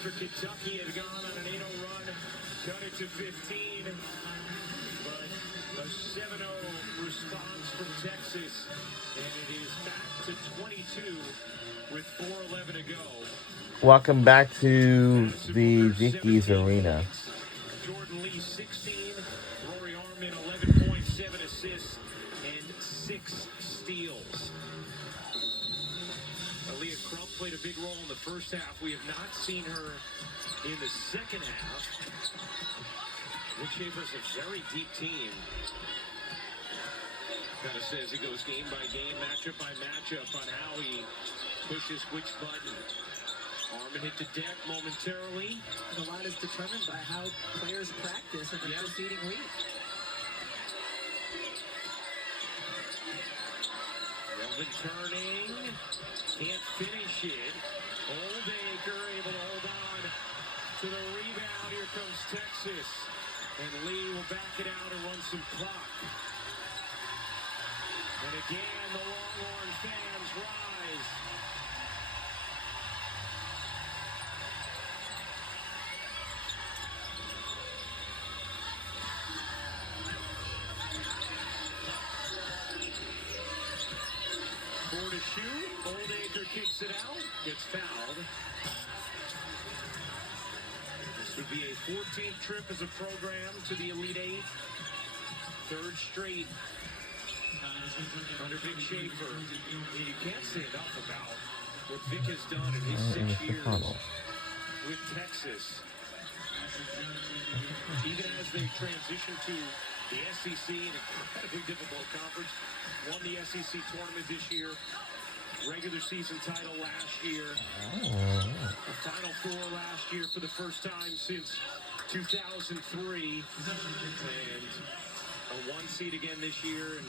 after Kentucky had gone on an 8-0 run, cut it to 15. But a 7-0 response from Texas, and it is back to 22 with 4:11 to go. Welcome back to the Vicky's Arena. Jordan Lee 16, Rory Arman 11.7 assists and 6 steals. Aaliyah Crump played a big role in the first half. We have not seen her in the second half. Rick Schaefer's a very deep team. Kind of says he goes game by game, matchup by matchup on how he pushes which button. Arman hit the deck momentarily. A lot is determined by how players practice in the preceding week. Relvin turning, can't finish it. Oldacre able to hold on to the rebound. Here comes Texas. And Lee will back it out and run some clock. And again, the Longhorn fans rise. To shoot. Oldacre kicks it out. Gets fouled. This would be a 14th trip as a program to the Elite Eight. Third straight under Vic Schaefer. You can't say enough about what Vic has done in his 6 years with Texas. Even as they transition to the SEC, an incredibly difficult conference, won the SEC tournament this year, regular season title last year, a Final Four last year for the first time since 2003, and a 1 seed again this year, and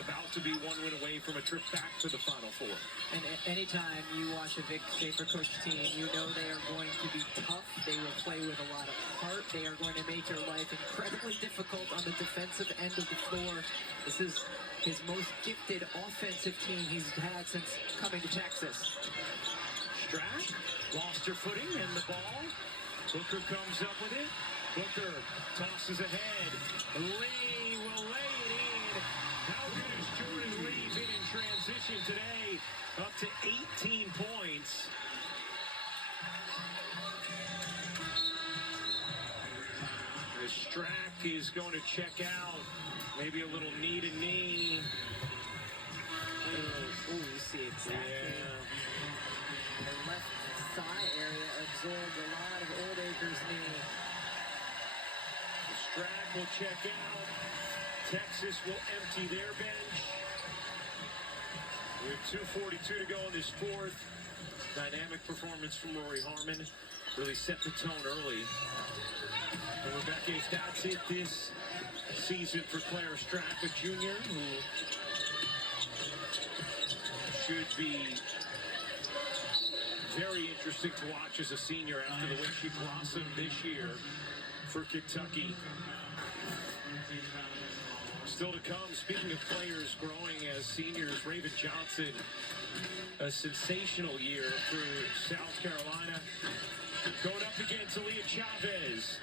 about to be 1 win away from a trip back to the Final Four. And anytime you watch a Vic Schaefer coach team, you know they are going to be tough. They will play with a lot of heart. They are going to make your life incredibly difficult on the defensive end of the floor. This is his most gifted offensive team he's had since coming to Texas. Strack lost her footing and the ball. Booker comes up with it. Booker tosses ahead. Lee will lay it in. How good has Jordan Lee been in transition today? Up to 18 points. The Strack is going to check out. Maybe a little knee-to-knee. Oh, you see exactly. The left thigh area absorbed a lot of Oldacre's knee. The Strack will check out. Texas will empty their bench. With 2:42 to go in this fourth. Dynamic performance from Rory Arman. Really set the tone early. And Rebecca, if that's it this season for Claire Strack, a junior who should be very interesting to watch as a senior after the way she blossomed this year for Kentucky. Still to come, speaking of players growing as seniors, Raven Johnson, a sensational year for South Carolina. Going up against Aaliyah Chavez,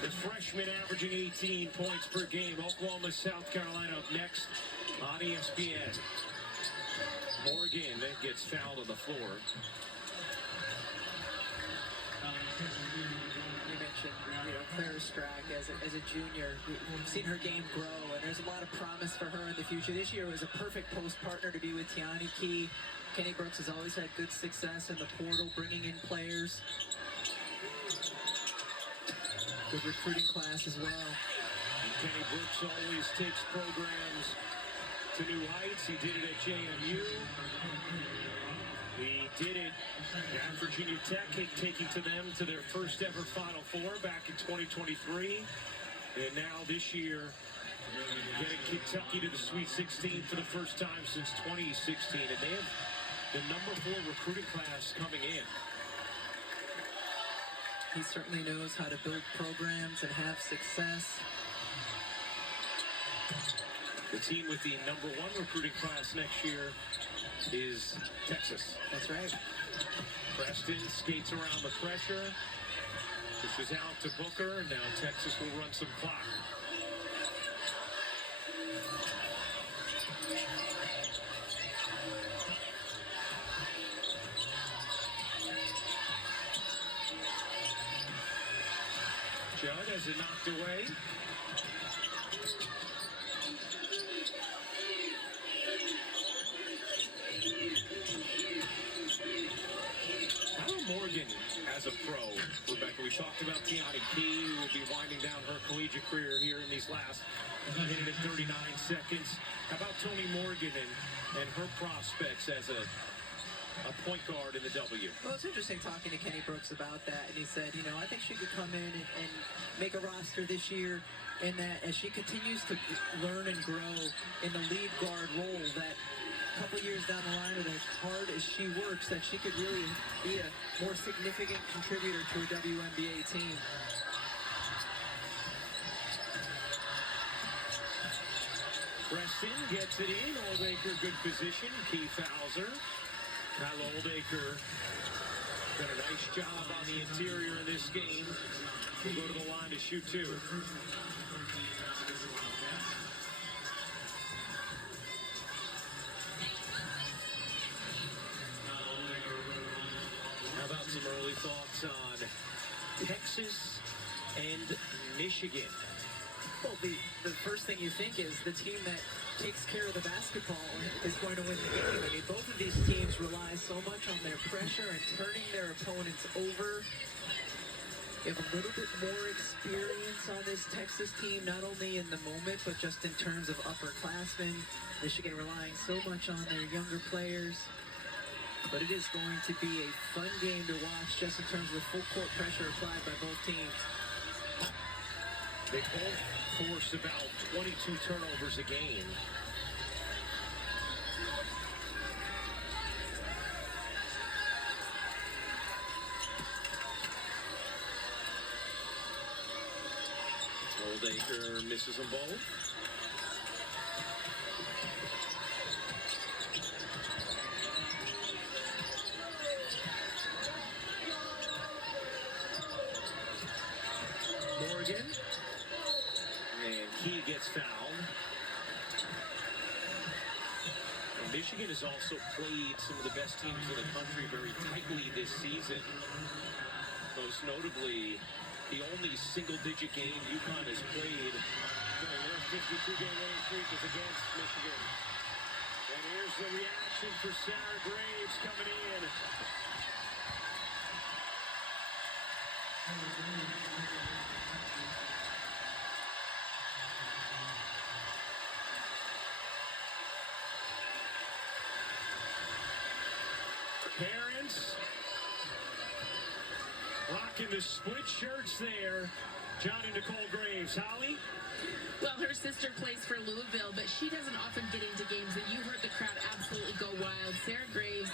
the freshman averaging 18 points per game. Oklahoma, South Carolina up next on ESPN. Morgan gets fouled on the floor. You mentioned, Claire Strack as a junior. We've seen her game grow, and there's a lot of promise for her in the future. This year was a perfect post partner to be with Tiani Key. Kenny Brooks has always had good success in the portal, bringing in players. Good recruiting class as well. And Kenny Brooks always takes programs to new heights. He did it at JMU. He did it at Virginia Tech, taking to them to their first ever Final Four back in 2023. And now this year, getting Kentucky to the Sweet 16 for the first time since 2016. And they have the number 4 recruiting class coming in. He certainly knows how to build programs and have success. The team with the number 1 recruiting class next year is Texas. That's right. Press Preston skates around the pressure. Pushes out to Booker, and now Texas will run some clock. Judd has it knocked away. Morgan as a pro, Rebecca. We talked about Tiani Key, who will be winding down her collegiate career here in these last minute and 39 seconds. How about Tony Morgan and her prospects as a point guard in the W? Well, it's interesting talking to Kenny Brooks about that, and he said, you know, I think she could come in and make a roster this year, and that as she continues to learn and grow in the lead guard role, that a couple years down the line, with as hard as she works, that she could really be a more significant contributor to a WNBA team. Preston gets it in. Oldacre, good position. Key fouls her. Kyle Oldacre done a nice job on the interior in this game. He'll go to the line to shoot two. How about some early thoughts on Texas and Michigan? Well, the first thing you think is the team that takes care of the basketball is going to win the game. I mean, both of these teams rely so much on their pressure and turning their opponents over. They have a little bit more experience on this Texas team, not only in the moment, but just in terms of upperclassmen. Michigan relying so much on their younger players. But it is going to be a fun game to watch, just in terms of the full court pressure applied by both teams. They both force about 22 turnovers a game. Oldacre misses them both. Morgan. And Key gets fouled. And Michigan has also played some of the best teams in the country very tightly this season. Most notably, the only single-digit game UConn has played during their 52-game winning streak is against Michigan. And here's the reaction for Sarah Graves coming in. Parents rocking the split shirts there. John and Nicole Graves. Holly? Well, her sister plays for Louisville, but she doesn't often get into games, and you heard the crowd absolutely go wild. Sarah Graves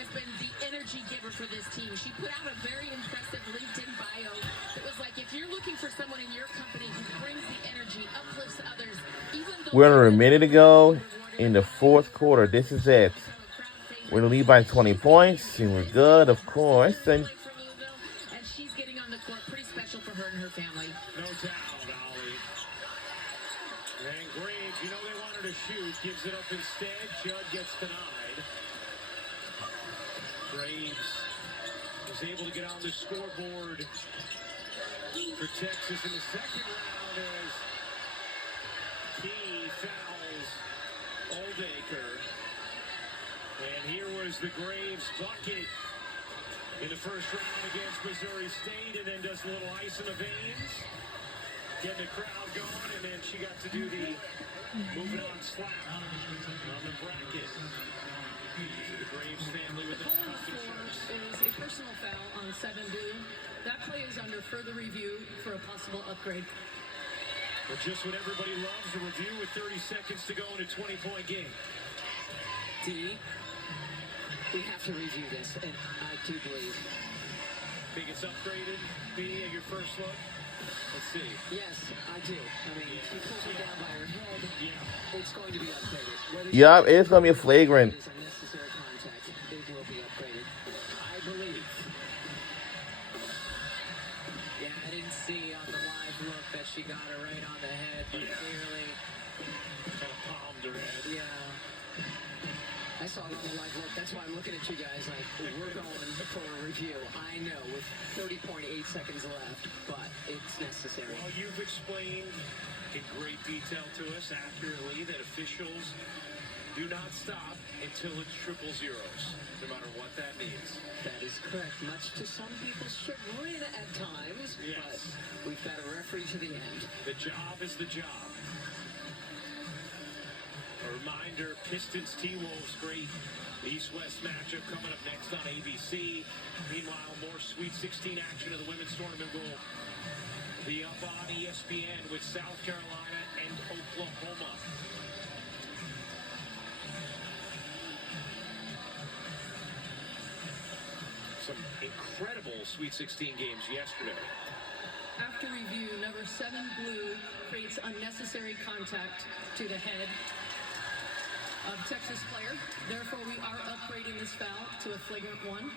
has been the energy giver for this team. She put out a very impressive LinkedIn bio. It was like, if you're looking for someone in your company who brings the energy, uplifts others, even though... We're under a minute to go in the fourth quarter. This is it. We're going to lead by 20 points, and we're good, of course. And she's getting on the court. Pretty special for her and her family. No doubt, Ollie. And Graves, you know they want her to shoot. Gives it up instead. Judd gets denied. Graves was able to get on the scoreboard for Texas in the second round as Key fouls Oldacre. And here was the Graves bucket in the first round against Missouri State, and then does a little ice in the veins, getting the crowd going, and then she got to do the moving on slap on the bracket. The Graves family with the custom shirts. Is a personal foul on 7-2. That play is under further review for a possible upgrade. But just what everybody loves, a review with 30 seconds to go in a 20-point game. D, we have to review this, and I do believe. Think it's upgraded, B, at your first look? Let's see. Yes, I do. I mean, she pulls her down by her head. Yeah. It's going to be upgraded. Yep, it's going to be a flagrant. It is unnecessary contact. It will be upgraded. I believe look that she got her right on the head, but clearly, Kind of palmed her head. yeah. I saw it on the live look. That's why I'm looking at you guys like, we're going for a review. I know, with 30.8 seconds left, but it's necessary. Well, you've explained in great detail to us accurately that officials do not stop until it's triple zeros, no matter what that means. That is correct. Much to some people's chagrin at times, Yes. but we've got a referee to the end. The job is the job. A reminder, Pistons T-Wolves, great East-West matchup coming up next on ABC. Meanwhile, more Sweet 16 action of the women's tournament will be up on ESPN with South Carolina and Oklahoma. Some incredible Sweet 16 games yesterday. After review, number 7 blue creates unnecessary contact to the head of Texas player. Therefore, we are upgrading this foul to a flagrant 1.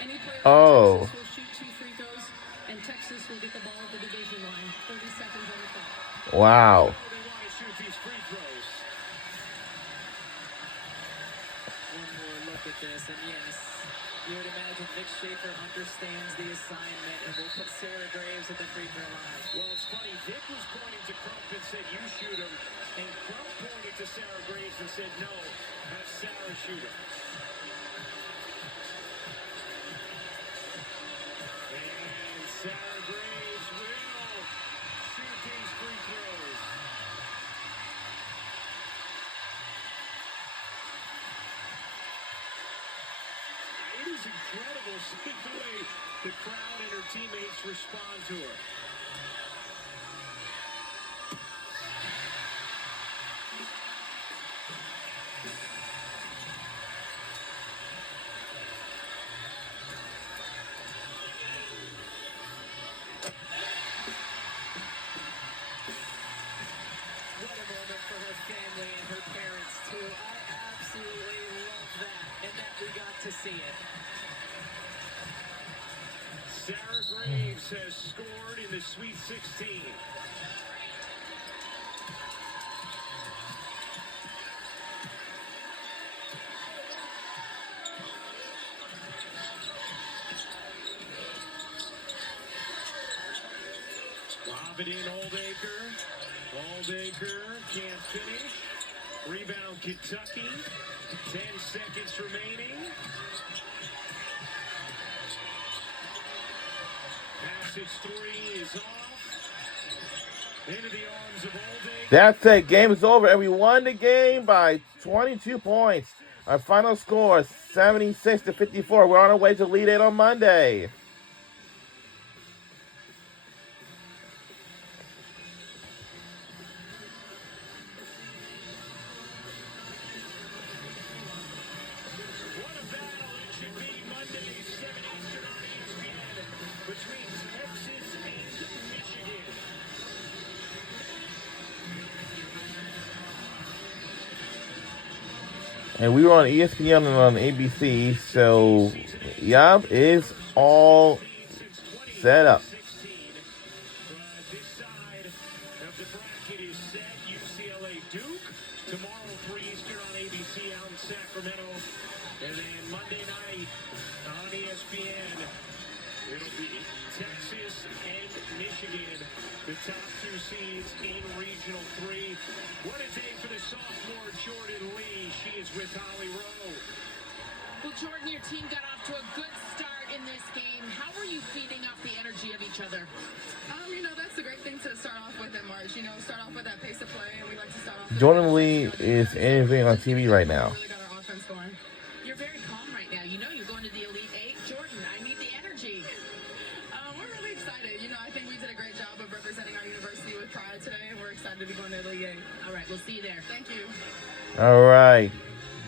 Any player from Texas will shoot 2 free throws, and Texas will get the ball at the division line. 30 seconds on the clock. Wow. They want to shoot these free throws. One more look at this, and yes, you would imagine Vic Schaefer understands the assignment and will put Sarah Graves at the free throw line. Well, it's funny. Vic was pointing to Crump and said, "You shoot him," and Crump pointed to Sarah Graves and said, "No, have Sarah shoot him." And Sarah Graves will shoot these free throws. It is incredible seeing the way the crowd and her teammates respond to her. What a moment for her family and her parents, too. I absolutely love that, and that we got to see it. Sarah Graves has scored in the Sweet 16. Lob it in, Oldacre. Oldacre can't finish. Rebound, Kentucky. 10 seconds remaining. Passage 3 is off. Into the arms of Oldacre. That's it. Game is over. And we won the game by 22 points. Our final score is 76-54. We're on our way to Elite 8 on Monday. What a battle it should be Monday, 7 Eastern on ESPN between Texas and Michigan. And we were on ESPN and on ABC. So, yup, it's all set up. This side of the bracket is set. UCLA Duke tomorrow 3 Eastern on ABC out in Sacramento, and then Monday night on ESPN it'll be Texas and Michigan, the top 2 seeds in Regional 3. What a day for the sophomore Jordan Lee. She is with Holly Rowe. Well, Jordan, your team got off to a good start in this game. How are you feeding off the energy of each other? That's a great thing to start off with in March. Start off with that pace of play, and we like to start off. Jordan Lee is interviewing on TV right now. Really got our offense going. You're very calm right now. You know you're going to the Elite 8. Jordan, I need the energy. We're really excited. I think we did a great job of representing our university with pride today, and we're excited to be going to the Elite 8. All right, we'll see you there. Thank you. All right.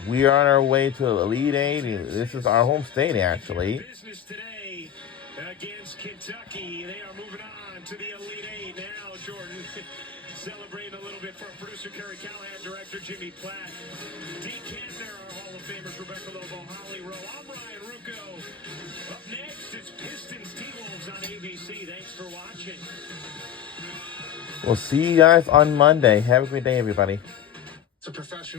We are on our way to Elite 8. This is our home state, actually. Business today against Kentucky. They are moving on to the Elite 8 now. Jordan celebrating a little bit for our producer Kerry Callahan, director Jimmy Platt, Dee Kentner, our Hall of Famers Rebecca Lobo, Holly Rowe. I'm Ryan Rucco. Up next, it's Pistons T-Wolves on ABC. Thanks for watching. We'll see you guys on Monday. Have a great day, everybody. It's a professional.